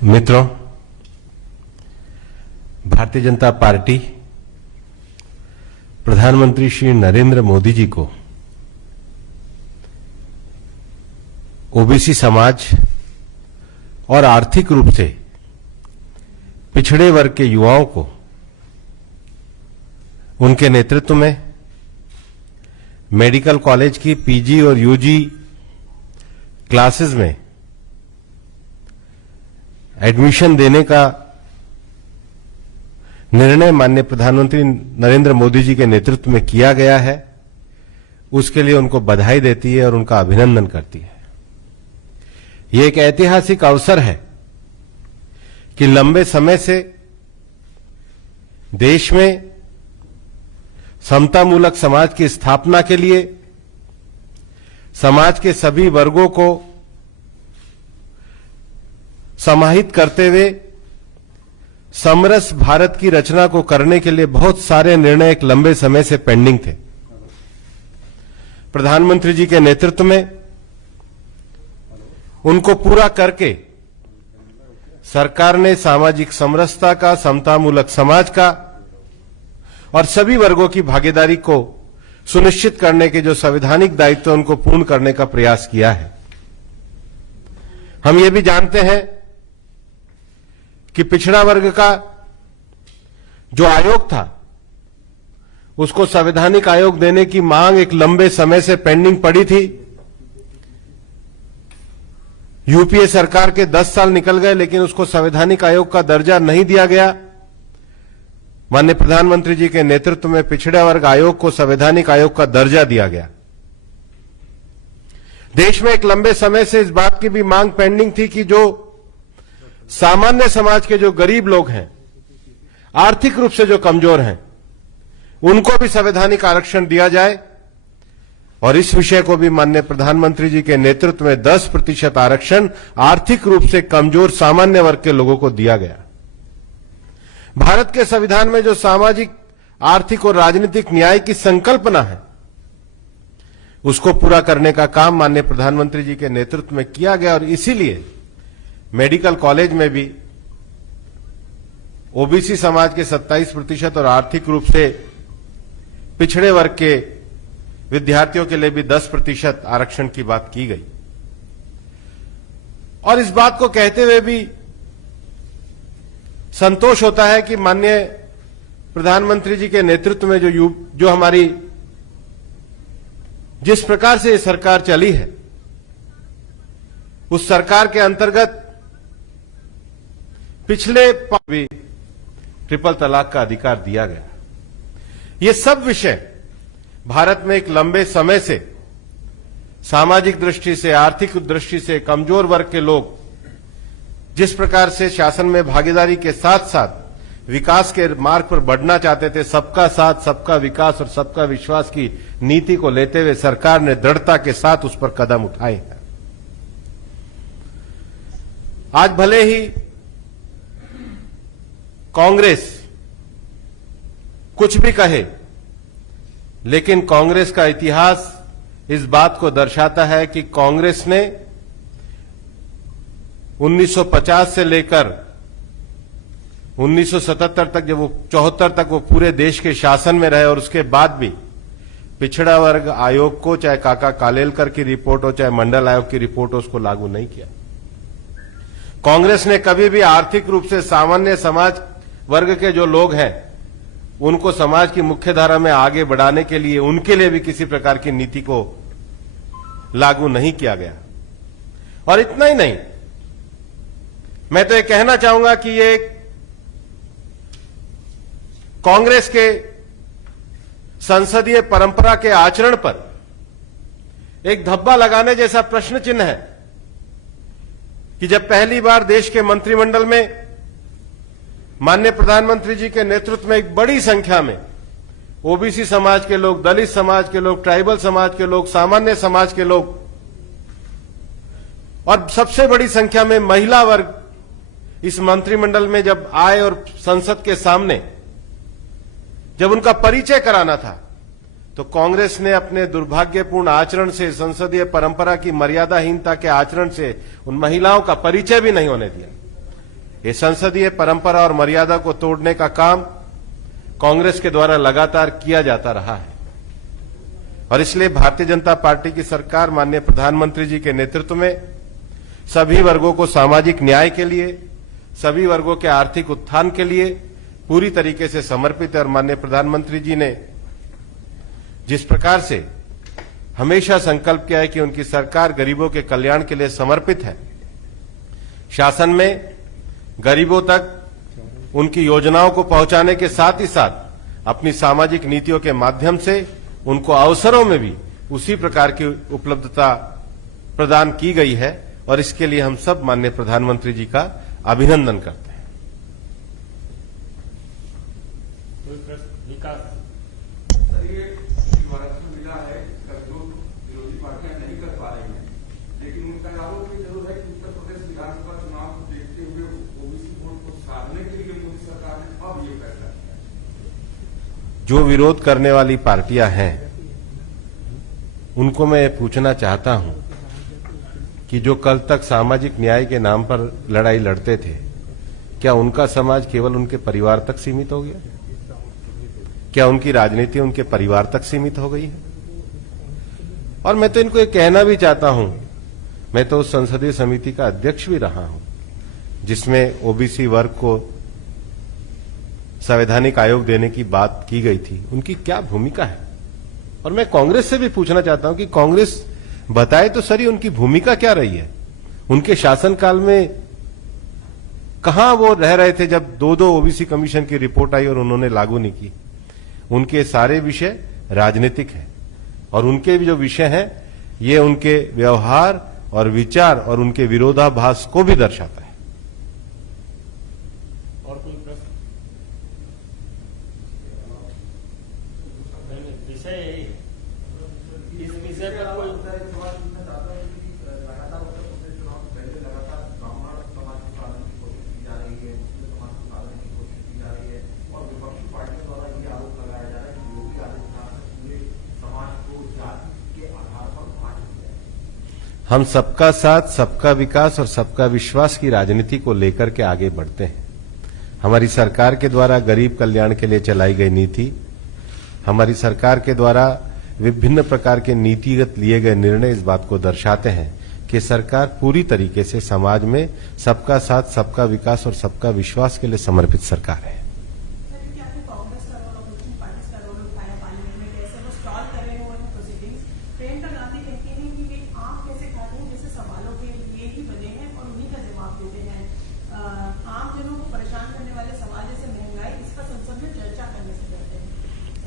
मित्रों, भारतीय जनता पार्टी प्रधानमंत्री श्री नरेंद्र मोदी जी को ओबीसी समाज और आर्थिक रूप से पिछड़े वर्ग के युवाओं को उनके नेतृत्व में मेडिकल कॉलेज की पीजी और यूजी क्लासेस में एडमिशन देने का निर्णय माननीय प्रधानमंत्री नरेंद्र मोदी जी के नेतृत्व में किया गया है। उसके लिए उनको बधाई देती है और उनका अभिनंदन करती है। ये एक ऐतिहासिक अवसर है कि लंबे समय से देश में समतामूलक समाज की स्थापना के लिए समाज के सभी वर्गों को समाहित करते हुए समरस भारत की रचना को करने के लिए बहुत सारे निर्णय एक लंबे समय से पेंडिंग थे। प्रधानमंत्री जी के नेतृत्व में उनको पूरा करके सरकार ने सामाजिक समरसता का, समतामूलक समाज का और सभी वर्गों की भागीदारी को सुनिश्चित करने के जो संवैधानिक दायित्व उनको पूर्ण करने का प्रयास किया है। हम ये भी जानते हैं कि पिछड़ा वर्ग का जो आयोग था उसको संवैधानिक आयोग देने की मांग एक लंबे समय से पेंडिंग पड़ी थी। यूपीए सरकार के 10 साल निकल गए लेकिन उसको संवैधानिक आयोग का दर्जा नहीं दिया गया। माननीय प्रधानमंत्री जी के नेतृत्व में पिछड़ा वर्ग आयोग को संवैधानिक आयोग का दर्जा दिया गया। देश में एक लंबे समय से इस बात की भी मांग पेंडिंग थी कि जो सामान्य समाज के जो गरीब लोग हैं, आर्थिक रूप से जो कमजोर हैं, उनको भी संवैधानिक आरक्षण दिया जाए और इस विषय को भी माननीय प्रधानमंत्री जी के नेतृत्व में 10% आरक्षण आर्थिक रूप से कमजोर सामान्य वर्ग के लोगों को दिया गया। भारत के संविधान में जो सामाजिक, आर्थिक और राजनीतिक न्याय की संकल्पना है उसको पूरा करने का काम माननीय प्रधानमंत्री जी के नेतृत्व में किया गया और इसीलिए मेडिकल कॉलेज में भी ओबीसी समाज के 27% और आर्थिक रूप से पिछड़े वर्ग के विद्यार्थियों के लिए भी 10% आरक्षण की बात की गई। और इस बात को कहते हुए भी संतोष होता है कि माननीय प्रधानमंत्री जी के नेतृत्व में जो हमारी जिस प्रकार से ये सरकार चली है, उस सरकार के अंतर्गत पिछले भी ट्रिपल तलाक का अधिकार दिया गया। ये सब विषय भारत में एक लंबे समय से सामाजिक दृष्टि से, आर्थिक दृष्टि से कमजोर वर्ग के लोग जिस प्रकार से शासन में भागीदारी के साथ साथ विकास के मार्ग पर बढ़ना चाहते थे, सबका साथ, सबका विकास और सबका विश्वास की नीति को लेते हुए सरकार ने दृढ़ता के साथ उस पर कदम उठाए हैं। आज भले ही कांग्रेस कुछ भी कहे, लेकिन कांग्रेस का इतिहास इस बात को दर्शाता है कि कांग्रेस ने 1950 से लेकर 1977 तक, जब वो 74 तक वो पूरे देश के शासन में रहे और उसके बाद भी पिछड़ा वर्ग आयोग को, चाहे काका कालेलकर की रिपोर्ट हो, चाहे मंडल आयोग की रिपोर्ट हो, उसको लागू नहीं किया। कांग्रेस ने कभी भी आर्थिक रूप से सामान्य समाज वर्ग के जो लोग हैं उनको समाज की मुख्य धारा में आगे बढ़ाने के लिए उनके लिए भी किसी प्रकार की नीति को लागू नहीं किया गया। और इतना ही नहीं, मैं तो ये कहना चाहूंगा कि ये कांग्रेस के संसदीय परंपरा के आचरण पर एक धब्बा लगाने जैसा प्रश्न चिन्ह है कि जब पहली बार देश के मंत्रिमंडल में माननीय प्रधानमंत्री जी के नेतृत्व में एक बड़ी संख्या में ओबीसी समाज के लोग, दलित समाज के लोग, ट्राइबल समाज के लोग, सामान्य समाज के लोग और सबसे बड़ी संख्या में महिला वर्ग इस मंत्रिमंडल में जब आए और संसद के सामने जब उनका परिचय कराना था, तो कांग्रेस ने अपने दुर्भाग्यपूर्ण आचरण से, संसदीय परंपरा की मर्यादाहीनता के आचरण से उन महिलाओं का परिचय भी नहीं होने दिया। ये संसदीय परंपरा और मर्यादा को तोड़ने का काम कांग्रेस के द्वारा लगातार किया जाता रहा है और इसलिए भारतीय जनता पार्टी की सरकार माननीय प्रधानमंत्री जी के नेतृत्व में सभी वर्गों को सामाजिक न्याय के लिए, सभी वर्गों के आर्थिक उत्थान के लिए पूरी तरीके से समर्पित है। और माननीय प्रधानमंत्री जी ने जिस प्रकार से हमेशा संकल्प किया है कि उनकी सरकार गरीबों के कल्याण के लिए समर्पित है, शासन में गरीबों तक उनकी योजनाओं को पहुंचाने के साथ ही साथ अपनी सामाजिक नीतियों के माध्यम से उनको अवसरों में भी उसी प्रकार की उपलब्धता प्रदान की गई है और इसके लिए हम सब माननीय प्रधानमंत्री जी का अभिनंदन करते हैं। विकास सर, ये महाराष्ट्र मिला है, इसका विरोध विरोधी पार्टियां नहीं कर पा रही हैं, लेकिन उनका आरोप भी जरूर है कि उत्तर प्रदेश विधानसभा चुनाव को देखते हुए ओबीसी वोट को साधने के लिए मोदी सरकार ने अब ये फैसला किया है। जो विरोध करने वाली पार्टियां हैं उनको मैं पूछना चाहता हूं कि जो कल तक सामाजिक न्याय के नाम पर लड़ाई लड़ते थे, क्या उनका समाज केवल उनके परिवार तक सीमित हो गया? क्या उनकी राजनीति उनके परिवार तक सीमित हो गई है? और मैं तो इनको ये कहना भी चाहता हूं, मैं तो उस संसदीय समिति का अध्यक्ष भी रहा हूं जिसमें ओबीसी वर्ग को संवैधानिक आयोग देने की बात की गई थी। उनकी क्या भूमिका है? और मैं कांग्रेस से भी पूछना चाहता हूं कि कांग्रेस बताए तो सही उनकी भूमिका क्या रही है। उनके शासनकाल में कहां वो रह रहे थे जब दो ओबीसी कमीशन की रिपोर्ट आई और उन्होंने लागू नहीं की। उनके सारे विषय राजनीतिक हैं और उनके भी जो विषय हैं ये उनके व्यवहार और विचार और उनके विरोधाभास को भी दर्शाता है। और कोई प्रश्न? विषय यही है। इस विषय पर कोई सवाल पूछना चाहता हूं कि लगातार उत्तर प्रदेश चुनाव से पहले लगातार ब्राह्मण समाज को पालने की कोशिश की जा रही है, मुस्लिम समाज को पालने की कोशिश की जा रही है और विपक्षी पार्टियों द्वारा ये आरोप लगाया जा रहा है कि योगी आदित्यनाथ ने पूरे समाज को जाति के आधार पर बांट दिया है। हम सबका साथ, सबका विकास और सबका विश्वास की राजनीति को लेकर के आगे बढ़ते हैं। हमारी सरकार के द्वारा गरीब कल्याण के लिए चलाई गई नीति, हमारी सरकार के द्वारा विभिन्न प्रकार के नीतिगत लिए गए निर्णय इस बात को दर्शाते हैं कि सरकार पूरी तरीके से समाज में सबका साथ, सबका विकास और सबका विश्वास के लिए समर्पित सरकार है।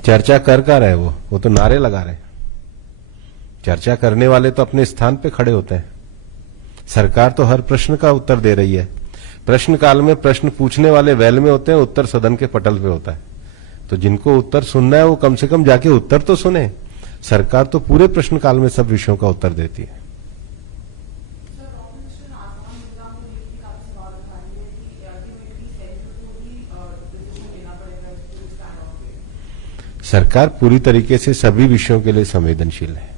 चर्चा कर रहे हैं वो तो नारे लगा रहे हैं। चर्चा करने वाले तो अपने स्थान पे खड़े होते हैं। सरकार तो हर प्रश्न का उत्तर दे रही है। प्रश्न काल में प्रश्न पूछने वाले वैल में होते हैं, उत्तर सदन के पटल पे होता है। तो जिनको उत्तर सुनना है वो कम से कम जाके उत्तर तो सुने। सरकार तो पूरे प्रश्न काल में सब विषयों का उत्तर देती है। सरकार पूरी तरीके से सभी विषयों के लिए संवेदनशील है।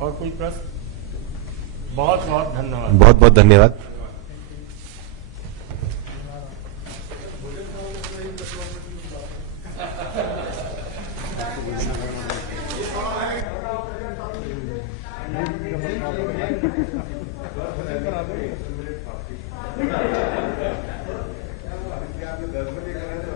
और कोई प्रश्न? बहुत बहुत धन्यवाद। बहुत बहुत धन्यवाद। आपने 10 बजे करा